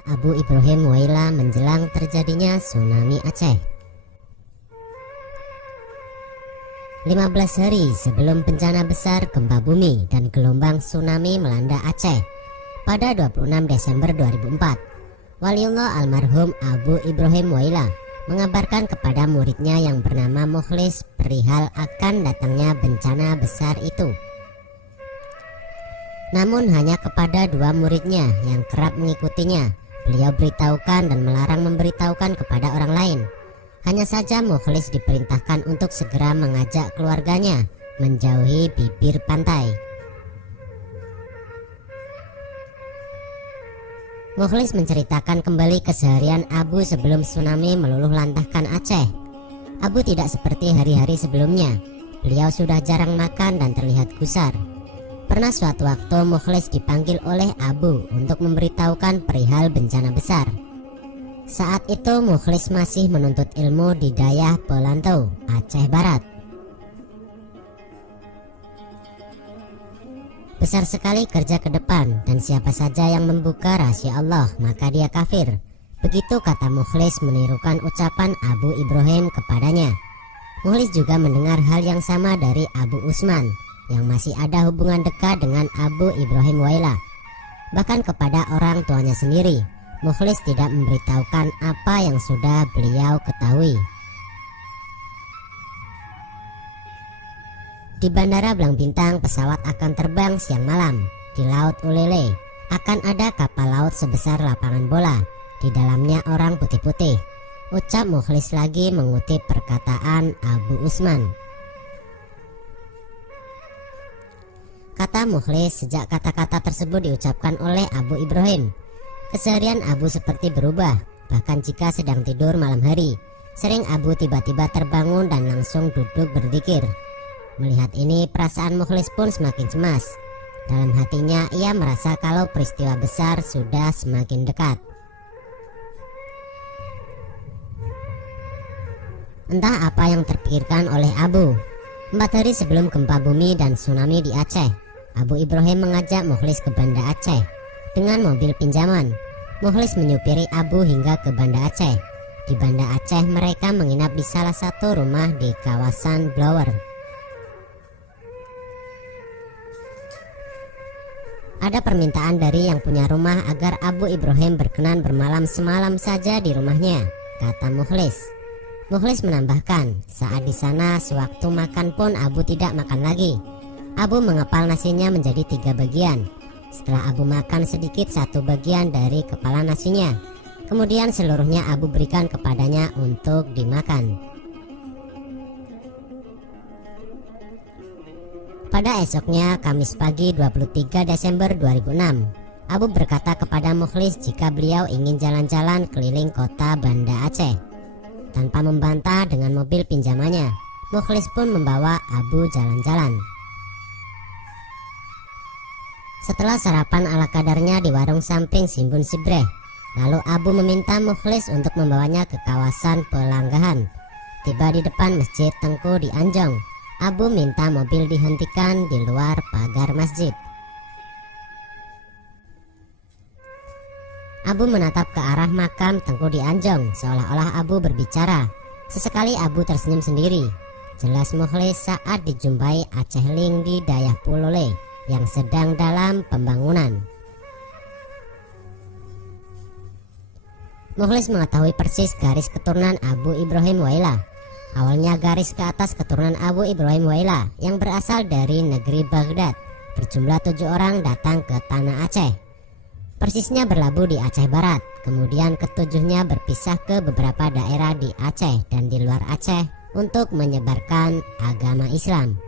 Kisah Abu Ibrahim Waila menjelang terjadinya tsunami Aceh. 15 hari sebelum bencana besar gempa bumi dan gelombang tsunami melanda Aceh pada 26 Desember 2004, Waliullah almarhum Abu Ibrahim Waila mengabarkan kepada muridnya yang bernama Mukhlis perihal akan datangnya bencana besar itu. Namun hanya kepada dua muridnya yang kerap mengikutinya, beliau beritahukan dan melarang memberitahukan kepada orang lain. Hanya saja Mukhlis diperintahkan untuk segera mengajak keluarganya menjauhi bibir pantai. Mukhlis menceritakan kembali keseharian Abu sebelum tsunami meluluh lantahkan Aceh. Abu tidak seperti hari-hari sebelumnya. Beliau sudah jarang makan dan terlihat gusar. Pernah suatu waktu Mukhlis dipanggil oleh Abu untuk memberitahukan perihal bencana besar. Saat itu Mukhlis masih menuntut ilmu di Dayah Pelantau, Aceh Barat. Besar sekali kerja ke depan, dan siapa saja yang membuka rahasia Allah maka dia kafir. Begitu kata Mukhlis menirukan ucapan Abu Ibrahim kepadanya. Mukhlis juga mendengar hal yang sama dari Abu Usman yang masih ada hubungan dekat dengan Abu Ibrahim Waila. Bahkan kepada orang tuanya sendiri, Mukhlis tidak memberitahukan apa yang sudah beliau ketahui. Di Bandara Blang Bintang, pesawat akan terbang siang malam. Di Laut Ulele akan ada kapal laut sebesar lapangan bola. Di dalamnya orang putih-putih. Ucap Mukhlis lagi mengutip perkataan Abu Usman. Kata Mukhlis, sejak kata-kata tersebut diucapkan oleh Abu Ibrahim, keseharian Abu seperti berubah. Bahkan jika sedang tidur malam hari, sering Abu tiba-tiba terbangun dan langsung duduk berzikir. Melihat ini, perasaan Mukhlis pun semakin cemas. Dalam hatinya ia merasa kalau peristiwa besar sudah semakin dekat. Entah apa yang terpikirkan oleh Abu. 4 hari sebelum gempa bumi dan tsunami di Aceh, Abu Ibrahim mengajak Mukhlis ke Banda Aceh dengan mobil pinjaman. Mukhlis menyupiri Abu hingga ke Banda Aceh. Di Banda Aceh mereka menginap di salah satu rumah di kawasan Blower. Ada permintaan dari yang punya rumah agar Abu Ibrahim berkenan bermalam semalam saja di rumahnya, kata Mukhlis. Mukhlis menambahkan, saat di sana sewaktu makan pun Abu tidak makan lagi. Abu mengepal nasinya menjadi 3 bagian. Setelah Abu makan sedikit 1 bagian dari kepala nasinya, kemudian seluruhnya Abu berikan kepadanya untuk dimakan. Pada esoknya, Kamis pagi 23 Desember 2006, Abu berkata kepada Mukhlis jika beliau ingin jalan-jalan keliling kota Banda Aceh. Tanpa membantah dengan mobil pinjamannya, Mukhlis pun membawa Abu jalan-jalan. Setelah sarapan ala kadarnya di warung samping Simbun Sibreh, lalu Abu meminta Mukhlis untuk membawanya ke kawasan Pelanggahan. Tiba di depan Masjid Tengku di Anjong, Abu minta mobil dihentikan di luar pagar masjid. Abu menatap ke arah makam Tengku di Anjong, seolah-olah Abu berbicara. Sesekali Abu tersenyum sendiri. Jelas Mukhlis saat dijumpai Aceh Ling di Dayah Pulole yang sedang dalam pembangunan. Mukhlis mengetahui persis garis keturunan Abu Ibrahim Waila. Awalnya garis ke atas keturunan Abu Ibrahim Waila yang berasal dari negeri Baghdad berjumlah 7 orang datang ke tanah Aceh. Persisnya berlabuh di Aceh Barat, kemudian ketujuhnya berpisah ke beberapa daerah di Aceh dan di luar Aceh untuk menyebarkan agama Islam.